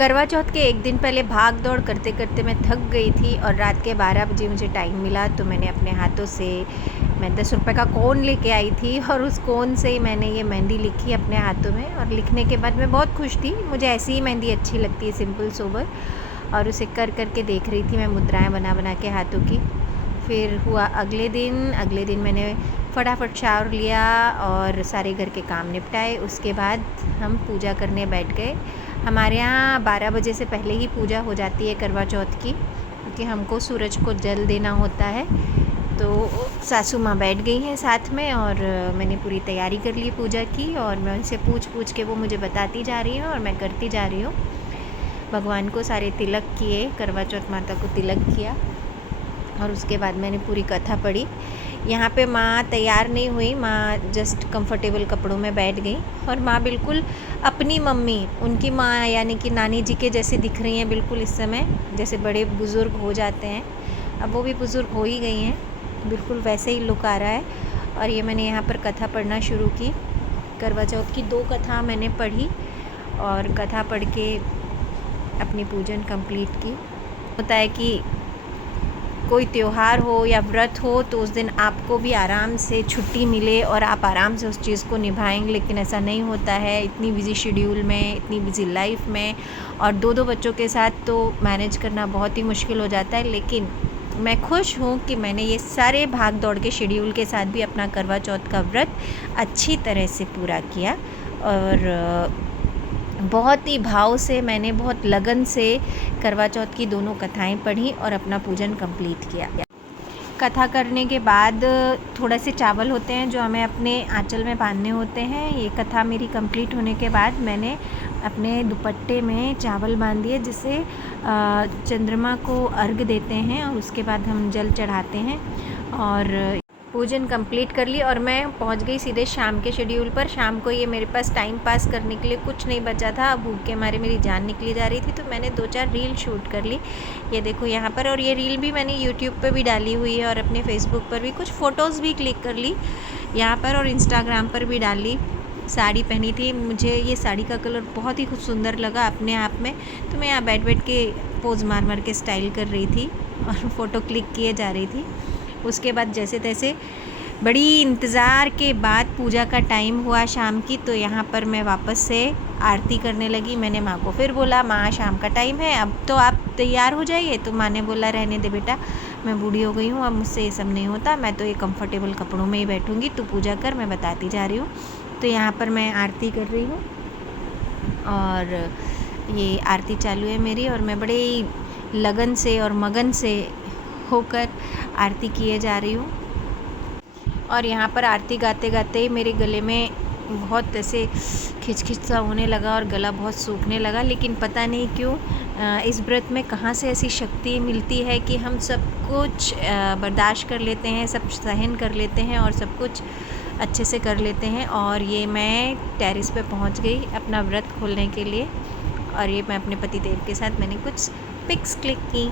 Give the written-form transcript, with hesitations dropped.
करवा चौथ के एक दिन पहले भाग दौड़ करते करते मैं थक गई थी और रात के 12 बजे मुझे टाइम मिला तो मैंने अपने हाथों से मैं 10 रुपये का कोन लेके आई थी और उस कोन से ही मैंने ये मेहंदी लिखी अपने हाथों में। और लिखने के बाद मैं बहुत खुश थी, मुझे ऐसी ही मेहंदी अच्छी लगती है, सिंपल सोबर। और उसे कर के देख रही थी मैं, मुद्राएं बना के हाथों की। फिर हुआ अगले दिन मैंने फटाफट शावर लिया और सारे घर के काम निपटाए। उसके बाद हम पूजा करने बैठ गए। हमारे यहाँ 12 बजे से पहले ही पूजा हो जाती है करवा चौथ की, क्योंकि हमको सूरज को जल देना होता है। तो सासू माँ बैठ गई हैं साथ में और मैंने पूरी तैयारी कर ली पूजा की। और मैं उनसे पूछ के वो मुझे बताती जा रही हैं और मैं करती जा रही हूँ। भगवान को सारे तिलक किए, करवा चौथ माता को तिलक किया और उसके बाद मैंने पूरी कथा पढ़ी। यहाँ पे माँ तैयार नहीं हुई, माँ जस्ट कंफर्टेबल कपड़ों में बैठ गई और माँ बिल्कुल अपनी मम्मी, उनकी माँ यानी कि नानी जी के जैसे दिख रही हैं बिल्कुल इस समय, जैसे बड़े बुज़ुर्ग हो जाते हैं। अब वो भी बुज़ुर्ग हो ही गई हैं, बिल्कुल वैसे ही लुक आ रहा है। और ये मैंने यहाँ पर कथा पढ़ना शुरू की। करवा चौथ की 2 कथा मैंने पढ़ी और कथा पढ़ के अपनी पूजन कंप्लीट की। होता है कि कोई त्यौहार हो या व्रत हो तो उस दिन आपको भी आराम से छुट्टी मिले और आप आराम से उस चीज़ को निभाएंगे, लेकिन ऐसा नहीं होता है। इतनी बिज़ी शेड्यूल में, इतनी बिज़ी लाइफ में और 2 बच्चों के साथ तो मैनेज करना बहुत ही मुश्किल हो जाता है। लेकिन मैं खुश हूँ कि मैंने ये सारे भाग दौड़ के शेड्यूल के साथ भी अपना करवा चौथ का व्रत अच्छी तरह से पूरा किया। और बहुत ही भाव से मैंने, बहुत लगन से करवा चौथ की दोनों कथाएं पढ़ी और अपना पूजन कंप्लीट किया। कथा करने के बाद थोड़े से चावल होते हैं जो हमें अपने आंचल में बांधने होते हैं। ये कथा मेरी कंप्लीट होने के बाद मैंने अपने दुपट्टे में चावल बांध दिए, जिसे चंद्रमा को अर्घ देते हैं और उसके बाद हम जल चढ़ाते हैं। और पूजन कंप्लीट कर ली और मैं पहुंच गई सीधे शाम के शेड्यूल पर। शाम को ये मेरे पास टाइम पास करने के लिए कुछ नहीं बचा था, भूख के मारे मेरी जान निकली जा रही थी, तो मैंने 2-4 रील शूट कर ली। ये देखो यहाँ पर, और ये रील भी मैंने यूट्यूब पे भी डाली हुई है और अपने फेसबुक पर भी कुछ फ़ोटोज़ भी क्लिक कर ली यहाँ पर और इंस्टाग्राम पर भी डाली। साड़ी पहनी थी, मुझे ये साड़ी का कलर बहुत ही खूब सुंदर लगा अपने आप में, तो मैं यहाँ बैठ के पोज़ मार के स्टाइल कर रही थी और फ़ोटो क्लिक किए जा रही थी। उसके बाद जैसे तैसे बड़ी इंतज़ार के बाद पूजा का टाइम हुआ शाम की, तो यहाँ पर मैं वापस से आरती करने लगी। मैंने माँ को फिर बोला, माँ शाम का टाइम है, अब तो आप तैयार हो जाइए। तो माँ ने बोला, रहने दे बेटा, मैं बूढ़ी हो गई हूँ, अब मुझसे ये सब नहीं होता, मैं तो ये कंफर्टेबल कपड़ों में ही बैठूँगी, तू पूजा कर, मैं बताती जा रही हूँ। तो यहाँ पर मैं आरती कर रही हूँ और ये आरती चालू है मेरी और मैं बड़े लगन से और मगन से होकर आरती किए जा रही हूँ। और यहाँ पर आरती गाते गाते मेरे गले में बहुत ऐसे खिच सा होने लगा और गला बहुत सूखने लगा। लेकिन पता नहीं क्यों इस व्रत में कहाँ से ऐसी शक्ति मिलती है कि हम सब कुछ बर्दाश्त कर लेते हैं, सब सहन कर लेते हैं और सब कुछ अच्छे से कर लेते हैं। और ये मैं टेरेस पे पहुँच गई अपना व्रत खोलने के लिए और ये मैं अपने पति देव के साथ मैंने कुछ पिक्स क्लिक की।